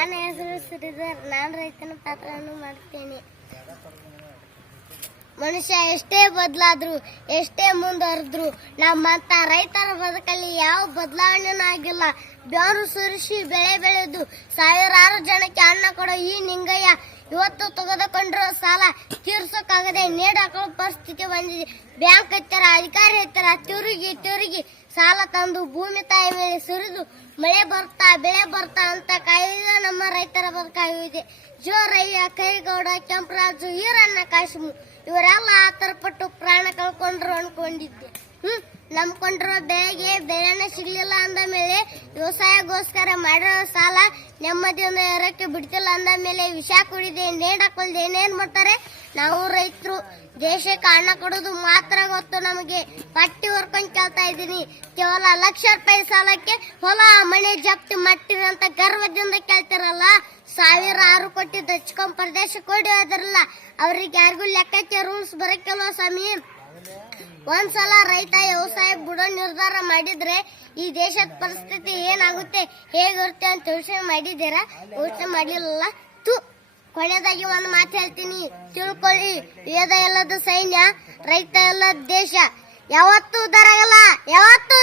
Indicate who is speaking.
Speaker 1: ನನ್ನ ಹೆಸರು ಶ್ರೀಧರ್ ನಾನು ರೈತನ ಪಾತ್ರವನ್ನು ಮಾಡ್ತೇನೆ. ಮನುಷ್ಯ ಎಷ್ಟೇ ಬದಲಾದ್ರು, ಎಷ್ಟೇ ಮುಂದುವರೆದ್ರು, ನಮ್ಮಂತ ರೈತರ ಬದುಕಲ್ಲಿ ಯಾವ ಬದಲಾವಣೆನೂ ಆಗಿಲ್ಲ ಬೆವರು ಸುರಿಸಿ ಬೆಳೆ ಬೆಳೆದು ಸಾವಿರಾರು ಜನಕ್ಕೆ ಅನ್ನ ಕೊಡೋ ಈ ನಿಂಗಯ್ಯ ಇವತ್ತು ತೆಗೆದುಕೊಂಡಿರೋ ಸಾಲ ತೀರ್ಸೋಕ್ಕಾಗದೆ ನೀಡಾಕೊಳ್ಳೋ ಪರಿಸ್ಥಿತಿ ಬಂದಿದೆ. ಬ್ಯಾಂಕ್ ಹತ್ತಿರ ಅಧಿಕಾರಿ ಹತ್ತಿರ ತಿರುಗಿ ತಿರುಗಿ ಸಾಲ ತಂದು ಭೂಮಿ ತಾಯಿ ಮೇಲೆ ಸುರಿದು ಮಳೆ ಬರ್ತಾ, ಬೆಳೆ ಬರ್ತಾ ಅಂತ ಕಾಯ್ದ ರೈತರ ಇದೆ. ಜೋರಯ್ಯ, ಕೈಗೌಡ, ಕೆಂಪರಾಜು, ಈರಣ್ಣ, ಕಾಶಿಮು, ಇವರೆಲ್ಲ ಆತರ ಪಟ್ಟು ಪ್ರಾಣ ಕಳ್ಕೊಂಡ್ರು ಅನ್ಕೊಂಡಿದ್ದೆ. ಹ್ಮ್, ನಂಬ್ಕೊಂಡಿರೋ ಬೆಳೆಗೆ ಬೆಳೆನ ಸಿಗ್ಲಿಲ್ಲ ಅಂದ ಮೇಲೆ ವ್ಯವಸಾಯಗೋಸ್ಕರ ಮಾಡಿರೋ ಸಾಲ ನೆಮ್ಮದಿಯನ್ನು ಎರಕ್ಕೆ ಬಿಡ್ತಿಲ್ಲ ಅಂದ ಮೇಲೆ ವಿಷ ಕುಡಿದೆ ನೇಡ್ ಹಾಕೊಳ್ದೆ ಏನೇನ್ ಮಾಡ್ತಾರೆ? ನಾವು ರೈತರು ದೇಶಕ್ಕೆ ಹಣ ಕೊಡೋದು ಮಾತ್ರ ಗೊತ್ತು ನಮಗೆ. ಪಟ್ಟಿ ಹೊರ್ಕೊಂಡು ಕೇಳ್ತಾ ಇದ್ದೀನಿ. ಕೇವಲ ಲಕ್ಷ ರೂಪಾಯಿ ಸಾಲಕ್ಕೆ ಹೊಲ ಮನೆ ಜಪ್ತಿ ಮಟ್ಟಿರಂತ ಗರ್ವದಿಂದ ಕೇಳ್ತಿರಲ್ಲ. ಸಾವಿರ ಆರು ಕೋಟಿ ದಚ್ಕೊಂಡ್ ಪ್ರದೇಶ ಕೊಡಿ ಅದರಲ್ಲ. ಅವ್ರಿಗೆ ಯಾರಿಗೂ ಲೆಕ್ಕಕ್ಕೆ ರೂಲ್ಸ್ ಬರಕ್ಕಿಲ್ವ ಸ್ವಾಮಿ. ಒಂದ್ಸಲ ರೈತ ವ್ಯವಸಾಯ ಬಿಡೋ ನಿರ್ಧಾರ ಮಾಡಿದ್ರೆ ಈ ದೇಶದ ಪರಿಸ್ಥಿತಿ ಏನಾಗುತ್ತೆ, ಹೇಗಿರುತ್ತೆ ಅಂತ ಯೋಚನೆ ಮಾಡಿದ್ದೀರಾ? ಯೋಚನೆ ಮಾಡಿಲ್ಲ ಕೊನೆಯದಾಗಿ ಒಂದು ಮಾತು ಹೇಳ್ತೀನಿ. ತಿಳ್ಕೊಳ್ಳಿ. ವೇದ ಎಲ್ಲದ ಸೈನ್ಯ ರೈತ ಎಲ್ಲದ ದೇಶ. ಯಾವತ್ತೂ ಉದ್ದಾರಾಗಲ್ಲ ಯಾವತ್ತೂ